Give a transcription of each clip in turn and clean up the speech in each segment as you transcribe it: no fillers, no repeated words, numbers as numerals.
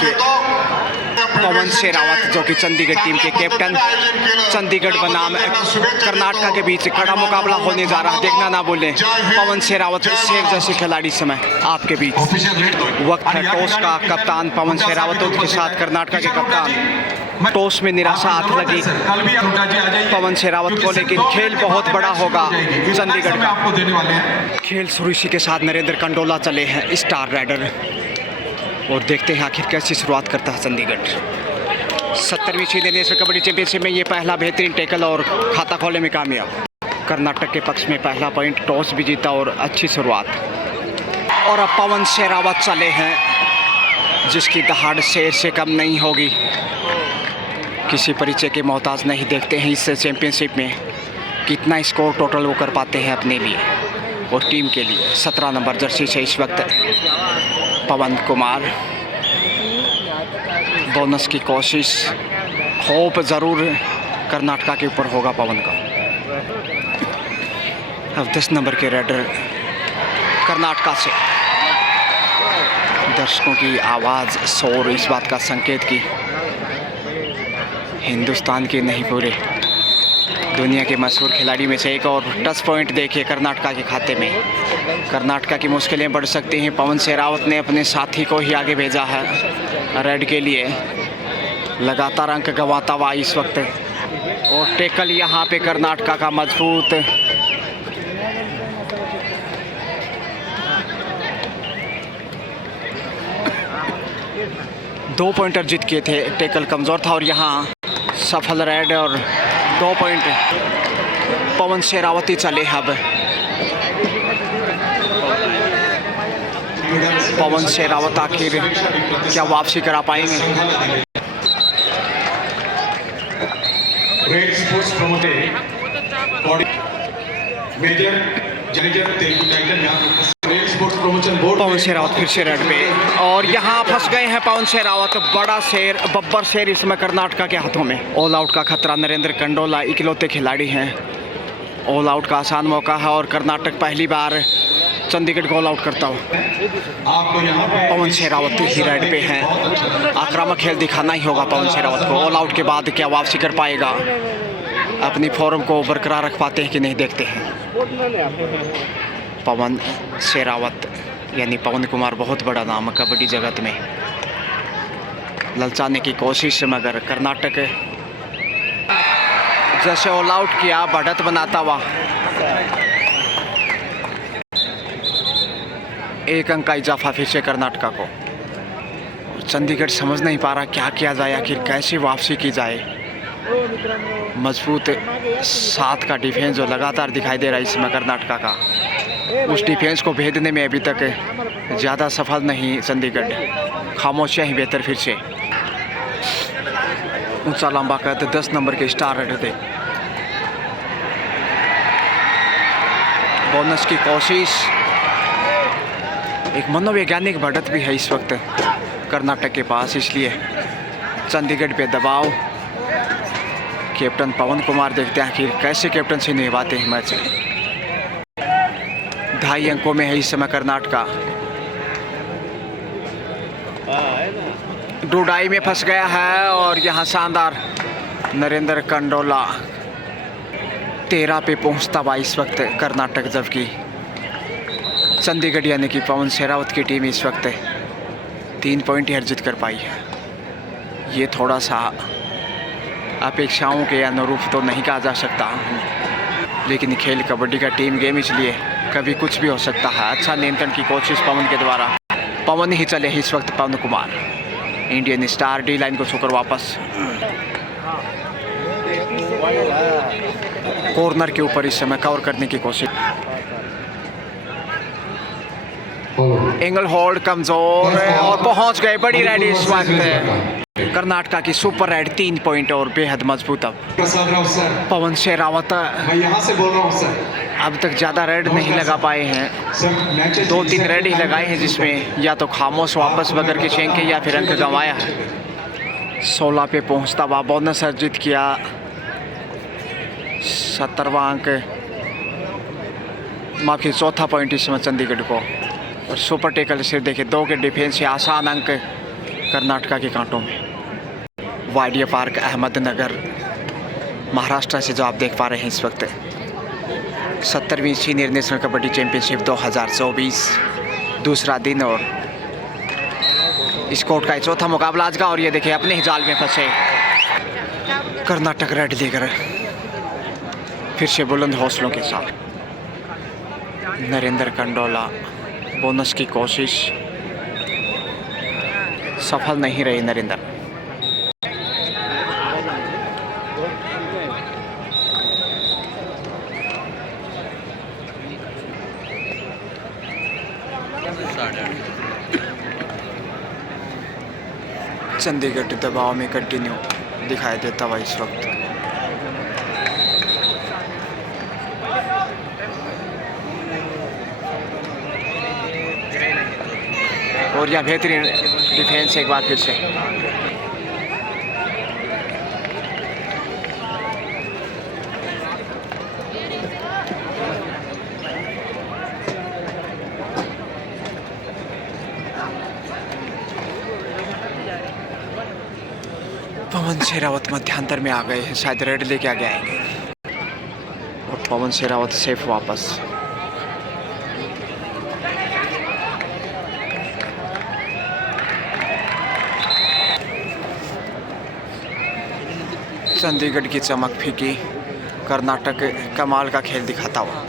देखिए पवन शेरावत जो कि चंडीगढ़ टीम के कैप्टन, चंडीगढ़ बनाम कर्नाटका के बीच कड़ा मुकाबला होने जा रहा है। देखना ना भूलें, पवन शेरावत शेर जैसे खिलाड़ी समय आपके बीच। वक्त है टॉस का। कप्तान पवन शेरावत के साथ कर्नाटका के कप्तान। टॉस में निराशा हाथ लगी पवन शेरावत को, लेकिन खेल बहुत बड़ा होगा चंडीगढ़ का। खेल शुरू इसी के साथ नरेंद्र कंडोला चले हैं स्टार राइडर, और देखते हैं आखिर कैसी शुरुआत करता है चंडीगढ़। 70वीं सीनियर नेशनल कबड्डी चैंपियनशिप में ये पहला बेहतरीन टैकल और खाता खोलने में कामयाब। कर्नाटक के पक्ष में पहला पॉइंट, टॉस भी जीता और अच्छी शुरुआत। और अब पवन शेरावत चले हैं जिसकी दहाड़ शेर से कम नहीं होगी। किसी परिचय के मोहताज नहीं। देखते हैं इस चैंपियनशिप में कितना स्कोर टोटल वो कर पाते हैं अपने लिए और टीम के लिए। 17 नंबर जर्सी से इस वक्त पवन कुमार। बोनस की कोशिश, होप ज़रूर कर्नाटका के ऊपर होगा पवन का। अब 10 नंबर के राइडर कर्नाटका से। दर्शकों की आवाज़, शोर इस बात का संकेत कि हिंदुस्तान के नहीं पूरे दुनिया के मशहूर खिलाड़ी में से एक। और टच पॉइंट देखिए कर्नाटका के खाते में। कर्नाटका की मुश्किलें बढ़ सकती हैं। पवन शेरावत ने अपने साथी को ही आगे भेजा है रेड के लिए। लगातार अंक गंवाता हुआ इस वक्त, और टैकल यहाँ पे कर्नाटका का मजबूत। दो पॉइंटर जीत किए थे, टैकल कमज़ोर था और यहाँ सफल रेड और 2 पॉइंट पवन शेरावत ही चले। अब पवन शेरावत आखिर क्या वापसी करा पाएंगे? पवन शेरावत फिर से रेड पे, और यहाँ फंस गए हैं पवन शेरावत। बड़ा शेर, बब्बर शेर इस समय कर्नाटका के हाथों में। ऑल आउट का खतरा। नरेंद्र कंडोला इकलौते खिलाड़ी हैं। ऑल आउट का आसान मौका है और कर्नाटक पहली बार चंडीगढ़ को ऑल आउट करता हूँ। पवन शेरावत ही रेड पे हैं। आक्रामक खेल दिखाना ही होगा पवन शेरावत को। ऑल आउट के बाद क्या वापसी कर पाएगा? अपनी फॉर्म को बरकरार रख पाते हैं कि नहीं, देखते हैं। पवन शेरावत यानी पवन कुमार बहुत बड़ा नाम है कबड्डी जगत में। ललचाने की कोशिश, मगर कर्नाटक जैसे ऑल आउट किया बढ़त बनाता हुआ। 1 अंक का इजाफा फिर से कर्नाटका को। चंडीगढ़ समझ नहीं पा रहा क्या किया जाए, आखिर कैसे वापसी की जाए। मजबूत 7 का डिफेंस जो लगातार दिखाई दे रहा है इसमें कर्नाटका का, उस डिफेंस को भेदने में अभी तक ज़्यादा सफल नहीं चंडीगढ़। खामोशियाँ ही बेहतर। फिर से ऊंचा लंबा कद 10 नंबर के स्टार रेडर थे। बोनस की कोशिश। एक मनोवैज्ञानिक बढ़त भी है इस वक्त कर्नाटक के पास, इसलिए चंडीगढ़ पे दबाव। कैप्टन पवन कुमार देखते हैं आखिर कैसे कैप्टनसी निभाते हैं मैच। 2.5 अंकों में है इस समय कर्नाटका। डुडाई में फंस गया है और यहाँ शानदार नरेंद्र कंडोला 13 पे पहुँचता हुआ इस वक्त कर्नाटक, जबकि चंडीगढ़ यानी कि पवन शेरावत की टीम इस वक्त 3 पॉइंट ही अर्जित कर पाई है। ये थोड़ा सा अपेक्षाओं के अनुरूप तो नहीं कहा जा सकता, लेकिन खेल कबड्डी का टीम गेम, इसलिए कभी कुछ भी हो सकता है। अच्छा नियंत्रण की कोशिश पवन के द्वारा। पवन ही चले इस वक्त Pawan Kumar. Indian star D line को छूकर वापस कॉर्नर के ऊपर इस समय कवर करने की कोशिश। एंगल होल्ड कमजोर और पहुंच गए। बड़ी रेड इस वक्त कर्नाटका की सुपर रेड। 3 पॉइंट और बेहद मजबूत। अब पवन शेरावत अब तक ज़्यादा रेड नहीं लगा पाए हैं। 2-3 रेड ही लगाए हैं, जिसमें या तो खामोश वापस बगैर के छेंक के या फिर अंक गंवाया है। 16 पे पहुंचता हुआ बोनस अर्जित किया। 17वां अंक, माफी 4था पॉइंट इस समय चंडीगढ़ को। और सुपर टेकल से देखिए 2 के डिफेंस से आसान अंक कर्नाटका के कांटों में वाडिया पार्क अहमदनगर महाराष्ट्र से जो आप देख पा रहे हैं इस वक्त 70वीं सीनियर नेशनल कबड्डी चैंपियनशिप 2024 दूसरा दिन और इस कोर्ट का चौथा मुकाबला आज का। और ये देखिए अपने ही जाल में फंसे कर्नाटक रेड लेकर फिर से बुलंद हौसलों के साथ नरेंद्र कंडोला बोनस की कोशिश सफल नहीं रही नरेंद्र। चंडीगढ़ दबाव में कंटिन्यू दिखाई देता हुआ इस वक्त। और यह बेहतरीन डिफेंस एक बार फिर से। पवन शेरावत मध्यांतर में आ गए हैं, शायद रेड लेके आगे आएंगे और पवन शेरावत सेफ वापस। चंडीगढ़ की चमक फीकी, कर्नाटक कमाल का खेल दिखाता हुआ।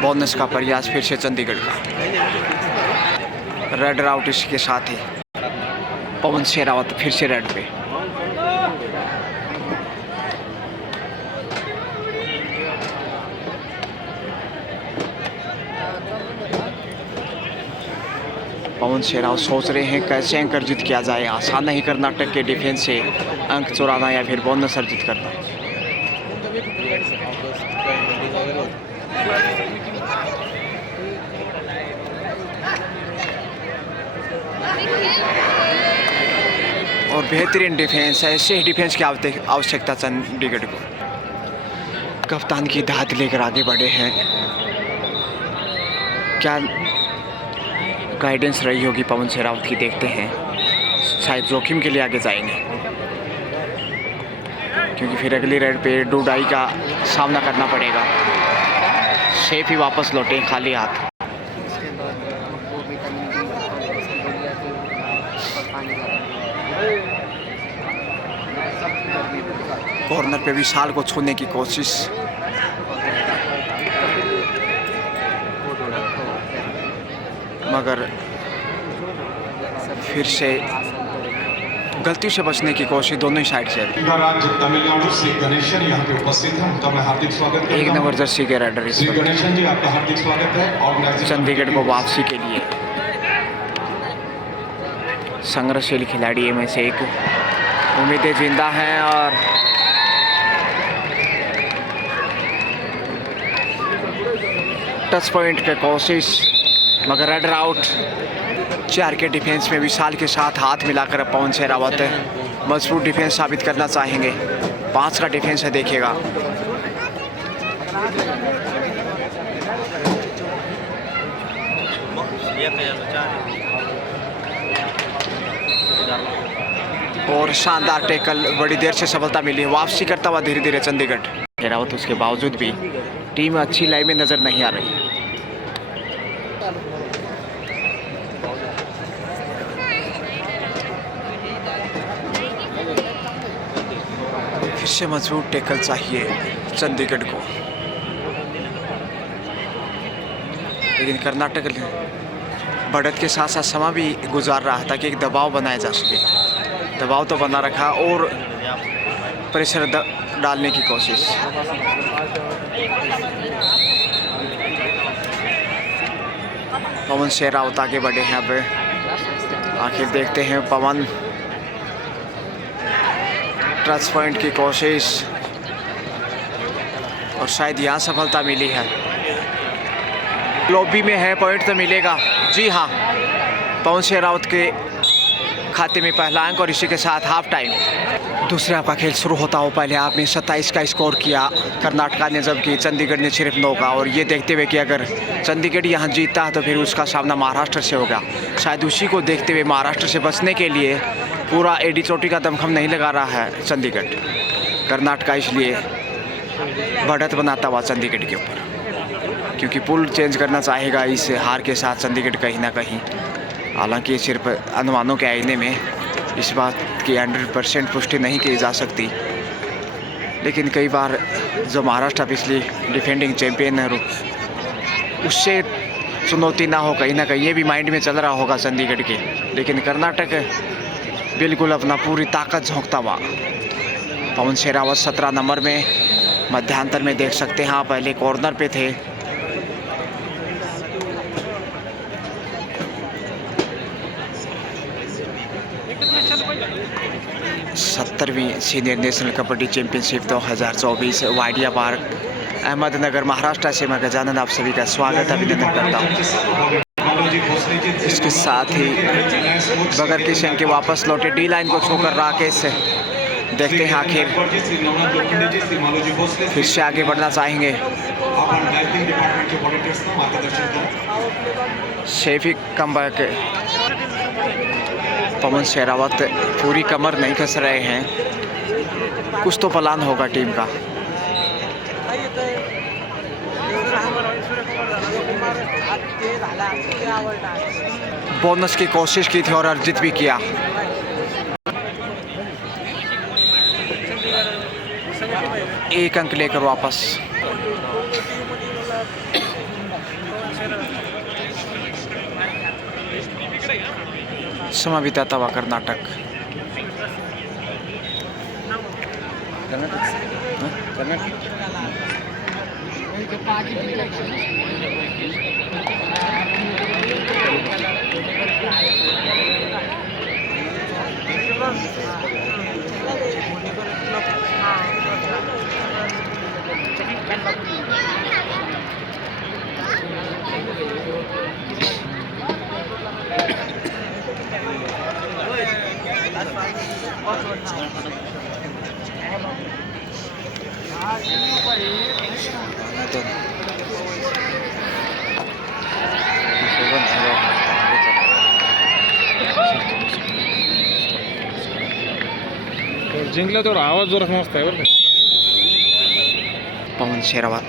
बोनस का प्रयास फिर से चंडीगढ़ का। रेड आउट इसके साथ ही पवन शेरावत फिर से रेड पे। पवन शेरावत सोच रहे हैं कैसे अंक अर्जित किया जाए। आसान नहीं कर्नाटक के डिफेंस से अंक चुराना या फिर बोनस अर्जित करना। और बेहतरीन डिफेंस है, ऐसे ही डिफेंस की आवश्यकता चंडीगढ़ को। कप्तान की दाद लेकर आगे बढ़े हैं। क्या गाइडेंस रही होगी पवन शेरावत की, देखते हैं। शायद जोखिम के लिए आगे जाएंगे क्योंकि फिर अगली रेड पे डूडाई का सामना करना पड़ेगा। शेफ ही वापस लौटे खाली हाथ। कॉर्नर पे विशाल को छूने की कोशिश, मगर फिर से गलती से बचने की कोशिश दोनों ही साइड से। राज्य तमिलनाडु से गणेशन यहाँ पे उपस्थित हैं, उनका मैं हार्दिक स्वागत करता हूं। एक नंबर जर्सी के राइडर इस वक्त। गणेशन जी आपका हार्दिक स्वागत है। और चंडीगढ़ को वापसी के लिए संघर्षशील खिलाड़ी में से एक। उम्मीदें जिंदा हैं और टच पॉइंट की कोशिश, मगर रेड आउट। 4 के डिफेंस में विशाल के साथ हाथ मिलाकर पवन शेरावत मजबूत डिफेंस साबित करना चाहेंगे। 5 का डिफेंस है, देखिएगा। और शानदार टैकल, बड़ी देर से सफलता मिली। वापसी करता हुआ धीरे धीरे चंडीगढ़। शेरावत उसके बावजूद भी टीम अच्छी लाइन में नजर नहीं आ रही। फिर से मजबूत टैकल चाहिए चंडीगढ़ को, लेकिन कर्नाटक बढ़त के साथ साथ समय भी गुजार रहा था कि एक दबाव बनाया जा सके। दबाव तो बना रखा और प्रेशर डालने की कोशिश। पवन शेरावत आगे बढ़े हैं। अब आखिर देखते हैं पवन। टच पॉइंट की कोशिश और शायद यहाँ सफलता मिली है। लॉबी में है, पॉइंट तो मिलेगा। जी हाँ, पवन शेरावत के खाते में पहला अंक और इसी के साथ हाफ टाइम। दूसरे हाफ का खेल शुरू होता हो पहले हाफ में 27 का स्कोर किया कर्नाटका ने, जबकि चंडीगढ़ ने सिर्फ 9 का। और ये देखते हुए कि अगर चंडीगढ़ यहाँ जीतता है तो फिर उसका सामना महाराष्ट्र से होगा। शायद उसी को देखते हुए महाराष्ट्र से बचने के लिए पूरा एडी चोटी का दमखम नहीं लगा रहा है चंडीगढ़। कर्नाटका इसलिए बढ़त बनाता हुआ चंडीगढ़ के ऊपर, क्योंकि पुल चेंज करना चाहेगा इस हार के साथ चंडीगढ़ कहीं ना कहीं। हालांकि सिर्फ अनुमानों के आईने में इस बात की 100% पुष्टि नहीं की जा सकती, लेकिन कई बार जो महाराष्ट्र पिछली डिफेंडिंग चैंपियन है उससे चुनौती ना हो कहीं ना कहीं, ये भी माइंड में चल रहा होगा चंडीगढ़ के। लेकिन कर्नाटक बिल्कुल अपना पूरी ताकत झोंकता हुआ। पवन शेरावत 17 नंबर में मध्यांतर में देख सकते हैं, हाँ पहले कॉर्नर पे थे। सत्तरवीं senior national kabaddi championship 2024 Wadia park Ahmednagar Maharashtra से मैं गजानन आप सभी का स्वागत अभिनंदन करता हूँ। इसके साथ ही बगर किशन के वापस लौटे डी लाइन को छूकर राकेश देखते हैं आखिर फिर से आगे बढ़ना चाहेंगे। शेफी कमबैक पवन शेरावत पूरी कमर नहीं कस रहे हैं, कुछ तो प्लान होगा टीम का। बोनस की कोशिश की थी और अर्जित भी किया। एक अंक लेकर वापस। समय बिताता हुआ कर्नाटक। जिंकला तो आवाज जोरात मस्त आहे बरं का। पवन शेरावत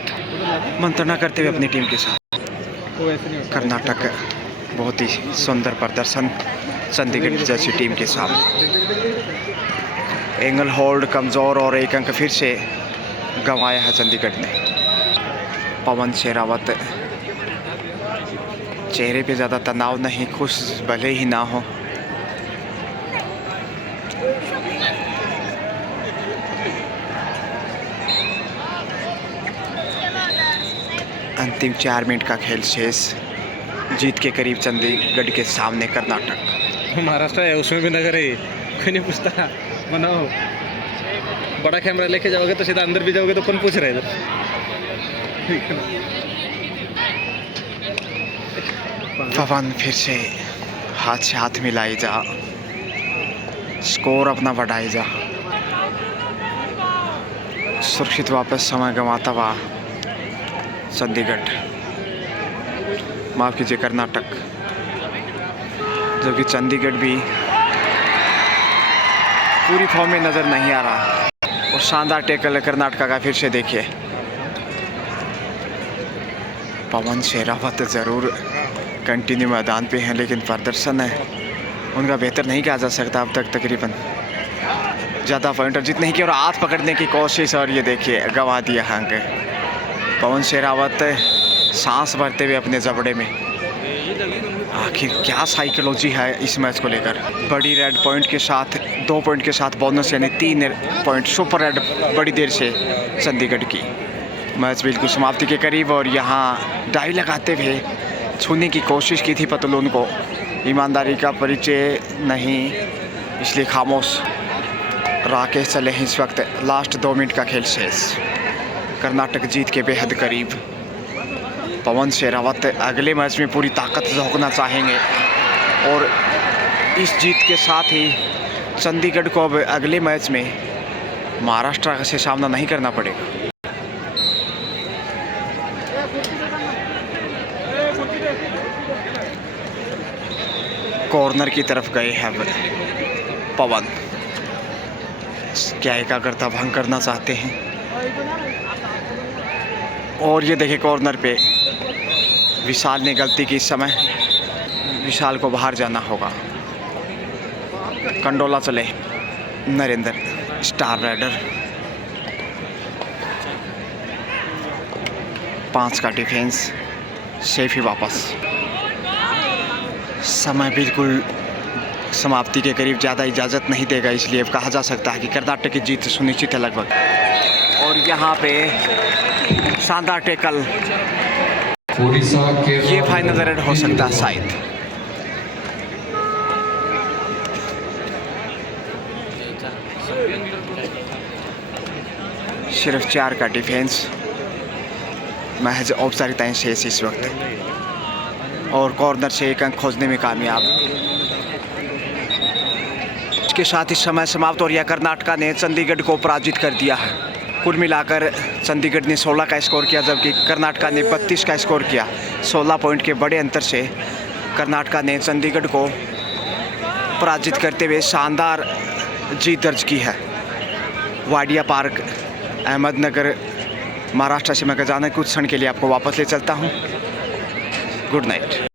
मंत्रणा करते हुए अपनी टीम के साथ। कर्नाटक बहुत ही सुंदर प्रदर्शन चंडीगढ़ जैसी टीम के सामने। एंगल होल्ड कमज़ोर और एक अंक फिर से गंवाया है चंडीगढ़ ने। पवन शेरावत चेहरे पे ज़्यादा तनाव नहीं, खुश भले ही ना हो। अंतिम 4 मिनट का खेल शेष, जीत के करीब चंडीगढ़ के सामने कर्नाटक। महाराष्ट्र है उसमें भी नगर है, कोई नहीं पूछता बनाओ। बड़ा कैमरा लेके जाओगे तो सीधा अंदर भी जाओगे तो कौन पूछ रहा है इधर। पवन फिर से हाथ से हाथ मिलाई जा, स्कोर अपना बढ़ाई जा। सुरक्षित वापस समय गंवाता हुआ चंडीगढ़, माफ कीजिए कर्नाटक, जो कि चंडीगढ़ भी पूरी फॉर्म में नज़र नहीं आ रहा। और शानदार टैकल कर्नाटका का फिर से देखिए। पवन शेरावत ज़रूर कंटिन्यू मैदान पे हैं, लेकिन प्रदर्शन है उनका बेहतर नहीं कहा जा सकता अब तक। तकरीबन ज़्यादा पॉइंट अर्जित नहीं किया और हाथ पकड़ने की कोशिश, और ये देखिए गंवा दिया अंक। पवन शेरावत सांस भरते हुए अपने जबड़े में। आखिर क्या साइकोलॉजी है इस मैच को लेकर। बड़ी रेड पॉइंट के साथ 2 पॉइंट के साथ बोनस यानी 3 पॉइंट सुपर रेड बड़ी देर से चंडीगढ़ की। मैच बिल्कुल समाप्ति के करीब और यहाँ डाई लगाते हुए छूने की कोशिश की थी पतलून को। ईमानदारी का परिचय नहीं, इसलिए खामोश राकेश चले हैं इस वक्त। लास्ट 2 मिनट का खेल शेष, कर्नाटक जीत के बेहद करीब। पवन शेरावत अगले मैच में पूरी ताकत झोंकना चाहेंगे और इस जीत के साथ ही चंडीगढ़ को अब अगले मैच में महाराष्ट्र से सामना नहीं करना पड़ेगा। कॉर्नर की तरफ गए हैं पवन, क्या एकाग्रता भंग करना चाहते हैं। और ये देखे कॉर्नर पे विशाल ने गलती की। इस समय विशाल को बाहर जाना होगा। कंडोला चले, नरेंद्र स्टार राइडर, 5 का डिफेंस, सेफी वापस। समय बिल्कुल समाप्ति के करीब, ज़्यादा इजाज़त नहीं देगा, इसलिए अब कहा जा सकता है कि कर्नाटक की जीत सुनिश्चित है लगभग। और यहाँ पे शानदार टैकल, ये फाइनल रेड हो सकता है शायद। सिर्फ 4 का डिफेंस, महज औपचारिकताएं शेष इस वक्त, और कॉर्नर से 1 अंक खोजने में कामयाब। इसके साथ ही समय समाप्त, और यह कर्नाटक ने चंडीगढ़ को पराजित कर दिया है। कुल मिलाकर चंडीगढ़ ने 16 का स्कोर किया, जबकि कर्नाटक ने 32 का स्कोर किया। 16 पॉइंट के बड़े अंतर से कर्नाटक ने चंडीगढ़ को पराजित करते हुए शानदार जीत दर्ज की है। वाडिया पार्क, अहमदनगर, महाराष्ट्र से मैं जाने कुछ क्षण के लिए आपको वापस ले चलता हूँ। Good night.